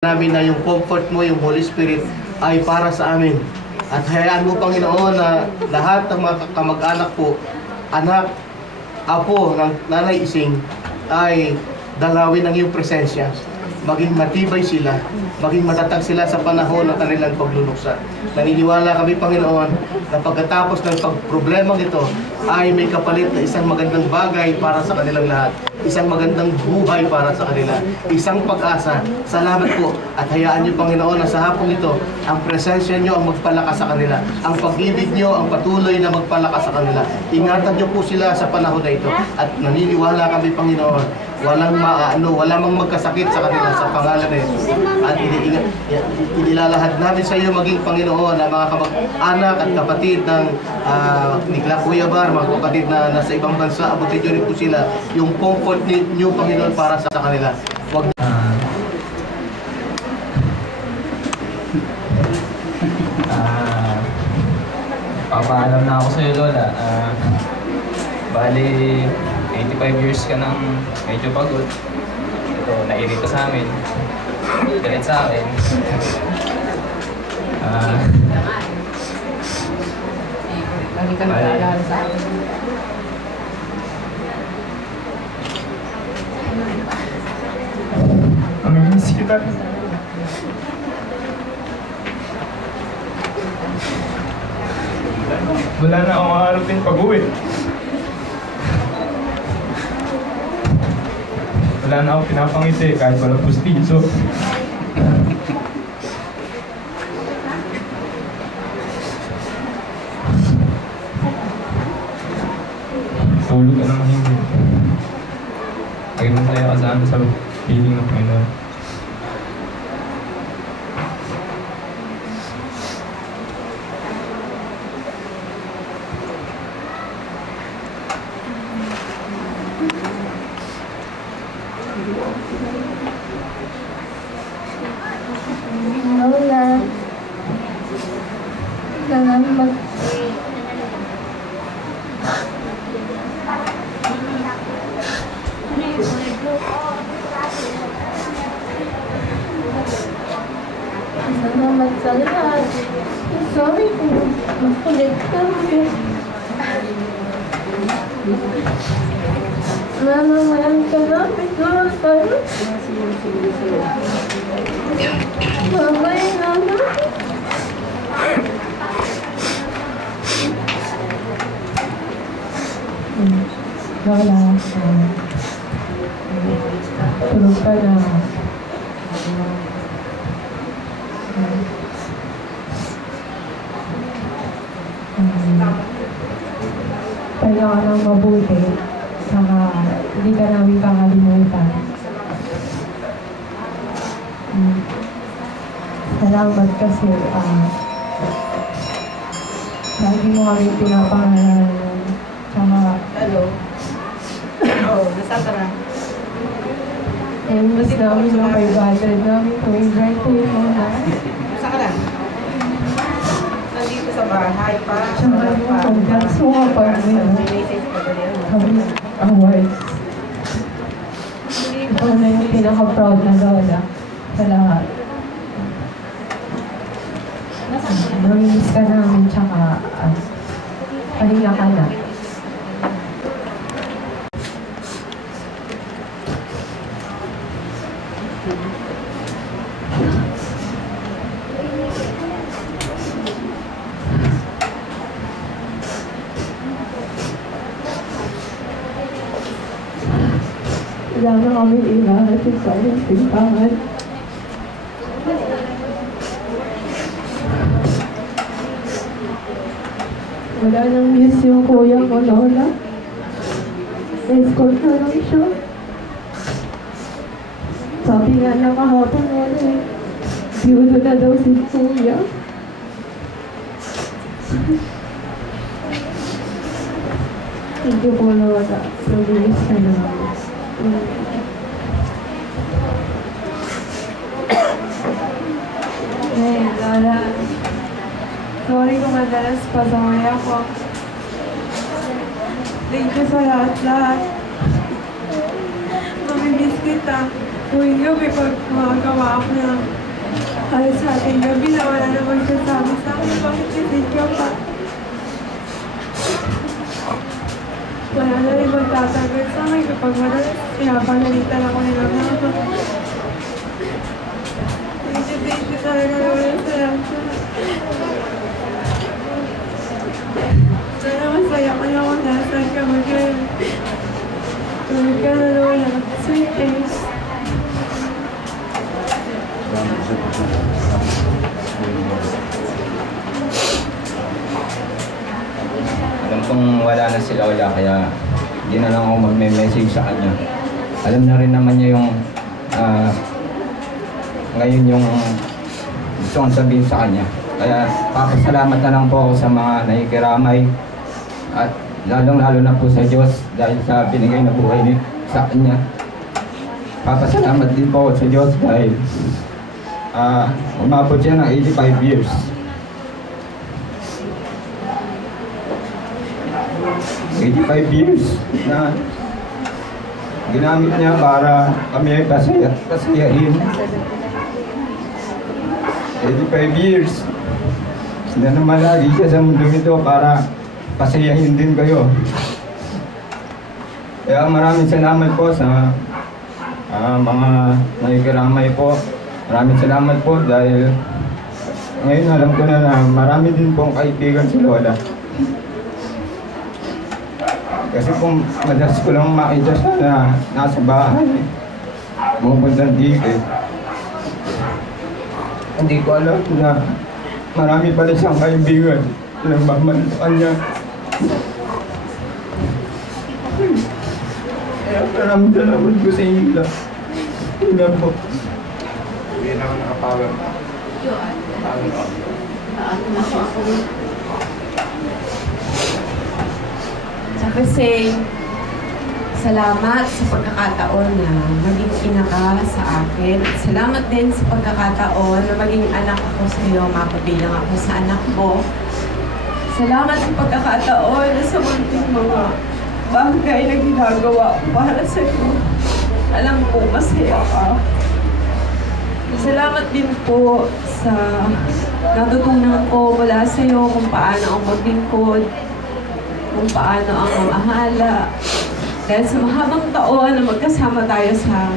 namin na yung comfort mo, yung Holy Spirit ay para sa amin. At hayaan mo, Panginoon, na lahat ng mga kamag-anak po, anak, apo ng Nanay Ising ay dalawin ng iyong presensya. Maging matibay sila, maging matatag sila sa panahon ng kanilang pagluluksa. Naniniwala kami, Panginoon, na pagkatapos ng pagproblemang ito ay may kapalit na isang magandang bagay para sa kanilang lahat. Isang magandang buhay para sa kanila. Isang pag-asa. Salamat po. At hayaan niyo, Panginoon, na sa hapong ito, ang presensya niyo ang magpalakas sa kanila. Ang pag-ibig niyo ang patuloy na magpalakas sa kanila. Ingatan niyo po sila sa panahon na ito. At naniniwala kami, Panginoon, walang magkasakit sa kanila sa pangalan ni Jesus. At inilalahad namin sa iyo maging Panginoon ang mga kamag-anak at kapatid ng Nikla Kuya Bar, mga kapatid na nasa ibang bansa. Abutin niyo rin po sila yung comfort niyo, Panginoon, para sa kanila. Wag papaalam na ako sa iyo, Lola. Bali, 85 years ka nang medyo pagod. Ito, nairita sa amin. Galit sa akin. Lagi ka nag-aalala sa akin. Mamimiss kita. Wala na akong haharapin pag-uwi. Wala na akong pinapangiti kahit walang pustiso. Tulog ka ng hindi. Lagi masaya ka sa feeling ng Panginoon. Lola, salamat. Salamat sa lahat. Sorry kung makulit kami. Mamayang ka namin, Lola. Mamay naman. Lola, tulog ka na. Pahinga ka ng mabuti. Saka hindi ka namin kakalimutan. Salamat kasi lagi mo kami pinapangalanan. Tsaka Hello. Oh, nasaan ka na? mas namin yung 500 namin tuwing birthday mo na. Saan ka na? Nandito sa bahay pa. Tsaka yung pag-dance mo kapag May message pa ba yan? kami awards. Ikaw na yung pinaka-proud na lola sa lahat. Namimiss ka namin, tsaka pahinga ka na. Wala na kami ihahatid sa iyong simbahan. Wala nang miss yung kuya ko, Lola. Escort na lang siya. Sabi nga na kahapon, Lola, biyudo na daw si kuya. Thank you po, Lola. Nag-miss ka na. Hey, Lola. Sorry kung madalas pasaway ako. Thank you sa lahat-lahat. Namimiss kita. tuwing gabi pag gumagawa ako ng sa ating gabi na wala naman kasabi sa akin, bakit hindi ka pa? Wala na rin magtatagal sa akin kapag madalas pinapagalitan ako nila mama. Thank you talaga naman sa sana masaya ka na ako nasan ka mag-gain. Tulad ka na naman ang sweet things. Alam kong wala na si Lola kaya hindi na lang ako magme-message sa kanya. Alam na rin naman niya yung ngayon yung gusto kong sabihin sa kanya. Kaya papasalamat na lang po ako sa mga nakikiramay at lalong-lalo na po sa Diyos dahil sa binigay na buhay niya sa kanya. Papasalamat din po ako sa Diyos dahil umabot siya ng 85 years. Na ginamit niya para kami ay kasiyahin. 85 years. Na naman lagi siya sa mundo ito para pasayahin din kayo. Kaya maraming salamat po sa mga nakikiramay po. Maraming salamat po dahil ngayon alam ko na marami din pong kaibigan si Lola. Kasi kung madalas ko lang makita siya na nasa bahay, pupuntang dito. Hindi ko alam na marami pala siyang kaibigan na nagmamaluan niya. Kaya maraming salamat ko sa inyo lang. Yun po. Hindi na ako nakapawag. Kasi salamat sa pagkakataon na maging ina ka sa akin. Salamat din sa pagkakataon na maging anak ako sa iyo, mapabilang ako sa anak mo. Salamat sa pagkakataon na sa munting mga bagay na ginagawa para sa iyo. Alam ko, masaya ka. Salamat din po sa natutunan ko mula sa iyo kung paano ang maglingkod, kung paano ang mamahala. Dahil sa mahabang taon na magkasama tayo sa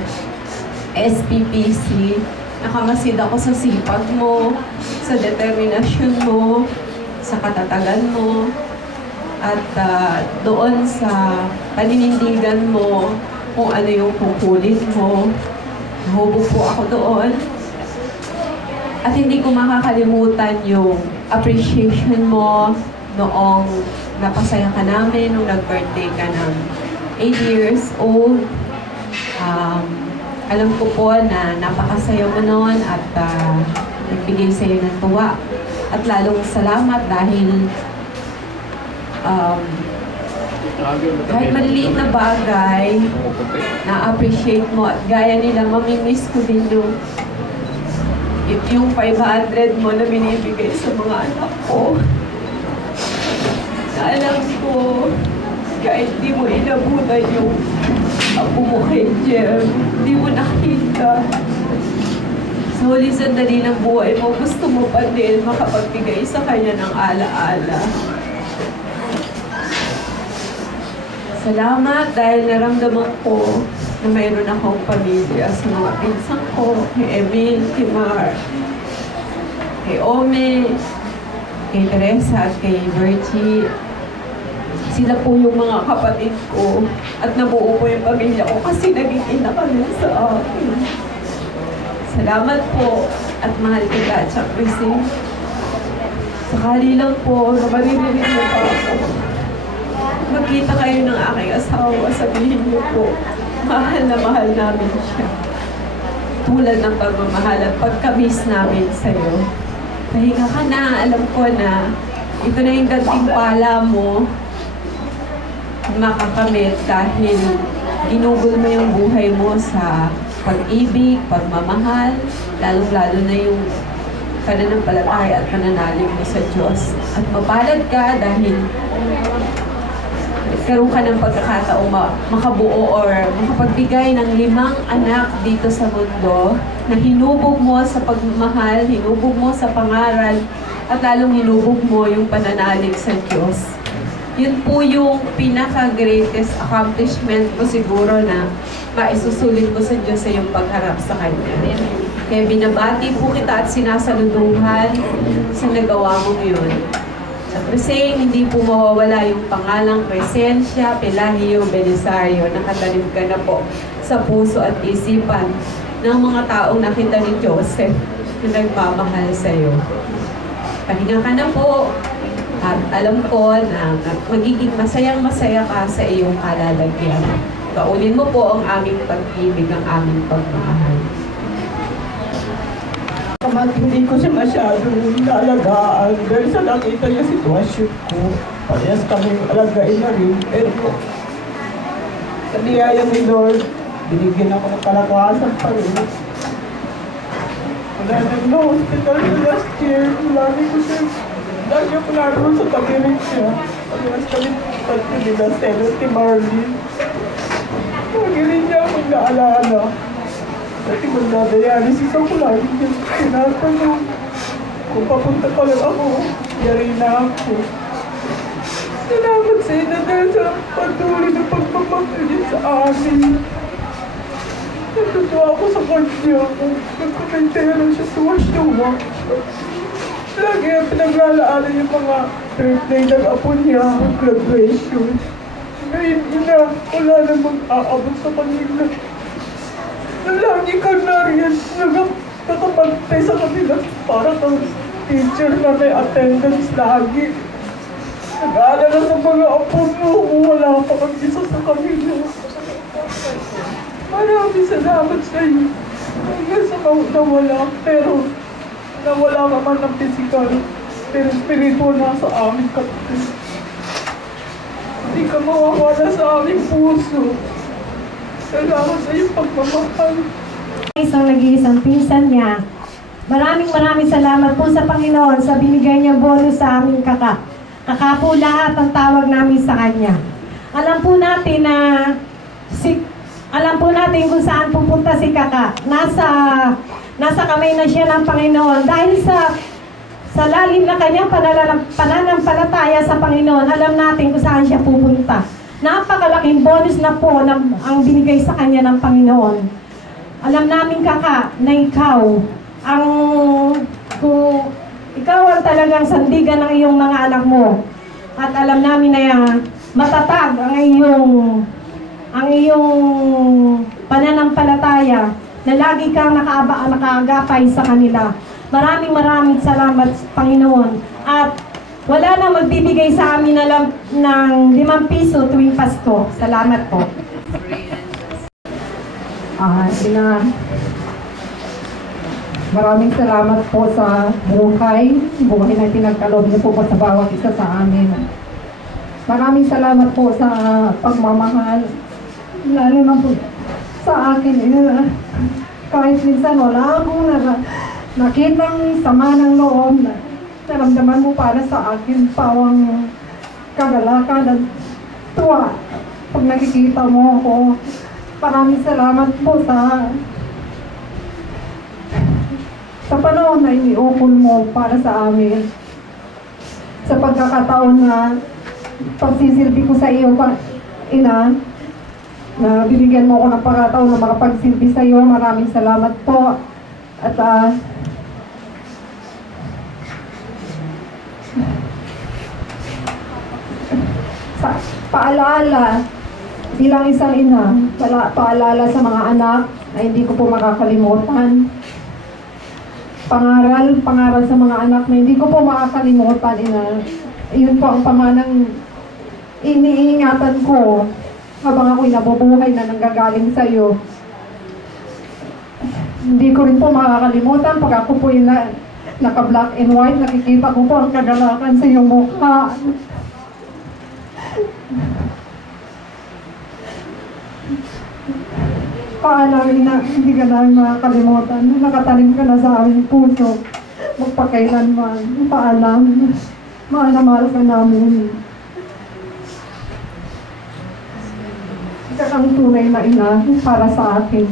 SPPC, nakamasid ako sa sipag mo, sa determinasyon mo, sa katatagan mo, at doon sa paninindigan mo kung ano yung pupulit mo. Nahubog po ako doon. At hindi ko makakalimutan yung appreciation mo noong napasaya ka namin nung nag-birthday ka ng 8 years old. Alam ko po na napakasaya mo noon at nagbigay sa'yo ng tuwa. At lalong salamat dahil kahit maliliit na bagay, na-appreciate mo at gaya nila, mamimiss ko din yung 500 mo na binibigay sa mga anak ko. Alam ko, kahit di mo inabutan yung apo mo kay Jem, di mo nakita. Sa huli sandali ng buhay mo, gusto mo pa din makapagbigay sa kanya ng alaala. Salamat dahil naramdaman ko na mayroon akong pamilya sa mga pinsan ko, kay Emil, kay Mar, kay Ome, kay Teresa at kay Virgie. Sila po yung mga kapatid ko at nabuo ko yung pamilya ko kasi naging ina kami sa akin. Salamat po at mahal kita, Chuck Rizzi. Sakali lang po na maririnig mo pa ako. Magkita kayo ng aking asawa, sabihin niyo po, mahal na mahal namin siya. Tulad ng pagmamahal at pagkamis namin sa'yo. Pahinga ka na, alam ko na ito na yung gantimpala mo makakamit dahil ginugol mo yung buhay mo sa pag-ibig, pagmamahal, lalong-lalo na yung pananampalataya at pananalig mo sa Diyos. At mapalad ka dahil karoon ka ng pagkakataong makabuo or makapagbigay ng 5 anak dito sa mundo na hinubog mo sa pagmamahal, hinubog mo sa pangaral, at lalong hinubog mo yung pananalig sa Diyos. Yun po yung pinaka-greatest accomplishment mo siguro na maisusulit mo sa Diyos sa iyong pagharap sa Kanya. Kaya binabati po kita at sinasaluduhan sa nagawa mo yun. Sa Crusade, hindi po mawawala yung pangalang Crescencia Pelagio Belisario. Nakatanim ka na po sa puso at isipan ng mga taong nakita ni Joseph na nagmamahal sa iyo. Pahinga ka na po. At alam ko na magiging masayang-masaya ka sa iyong kalalagyan. Kaunin mo po ang aming pag-ibig, ang aming pagmamahal. Hindi ko siya masyadong naalagaan dahil sa nakita niya sitwasyon ko. Parehas kami alagain na rin. Pero sa niyaya ni Lord, binigyan ako ng kalakasan pa rin. Wala nag-hospital na last year. Lagi ko siya, lagi ako naroon sa tabirin siya. Parehas kami pati nila, Senator Marley. Lagi rin niya akong naalala. Dati magdadialysis ako lagi niya tinatanong. Kung papunta pa lang ako, yari na ako. Salamat sa ina dahil sa patuloy na pagpapakil niya sa amin. Natutuwa ako sa kanya kung nagkomentera siya tuwa siya. Lagi ang pinaglalaanan yung mga birthday ng apo niya, graduation. Ngayon ina, wala na mag-aabot sa kanila. Lagi ka na rin nakapagpay sa kanila para kang teacher na may attendance lagi. Nag-aalala sa mga apo mo kung wala pa kang isa sa kanila. Maraming salamat sa iyo. Hanggang sa nawala, pero nawala ka man ng physical, pero spiritual na sa aming kapatid. Hindi ka mawawala sa aming puso. Salamat sa iyong pagmamahal. Isang nag-iisang pinsan niya. Maraming salamat po sa Panginoon sa binigay niyang bonus sa aming kaka. Kaka po lahat ang tawag namin sa kanya. Alam po natin kung saan pupunta si kaka. Nasa kamay na siya ng Panginoon. Dahil sa lalim na kanyang pananampalataya sa Panginoon, alam natin kung saan siya pupunta. Napakalaking bonus na po ang binigay sa kanya ng Panginoon. Alam namin kaka na ikaw ang talagang sandigan ng iyong mga anak mo. At alam namin na matatag ang iyong pananampalataya na lagi kang nakaagapay sa kanila. Maraming salamat, Panginoon. At wala na magbibigay sa amin ng 5 piso tuwing Pasko. Salamat po. Maraming salamat po sa buhay na pinagkaloob niyo po sa bawat isa sa amin. Maraming salamat po sa pagmamahal. Lalo na po sa akin. Kahit minsan wala akong nakitang sama ng loob. Naramdaman mo para sa akin pawang kagalakan at tuwa pag nakikita mo ako. Maraming salamat po sa panahon na iniukol mo para sa amin. Sa pagkakataon na pagsisilbi ko sa iyo, ina, na binigyan mo ako ng pagkakataon na makapagsilbi sa iyo. Maraming salamat po. At paalala bilang isang ina, paalala sa mga anak na hindi ko po makakalimutan. Pangaral sa mga anak na hindi ko po makakalimutan, ina. Iyon po ang pamanang iniingatan ko habang ako'y nabubuhay na nanggagaling sa iyo. Hindi ko rin po makakalimutan pag ako po naka-black and white, nakikita ko po ang kagalakan sa iyong mukha. Paalam na hindi ka namin makakalimutan. Nakatanim ka na sa aming puso. Magpakailanman. Paalam. Mahal na mahal ka namin. ang tunay na ina para sa akin.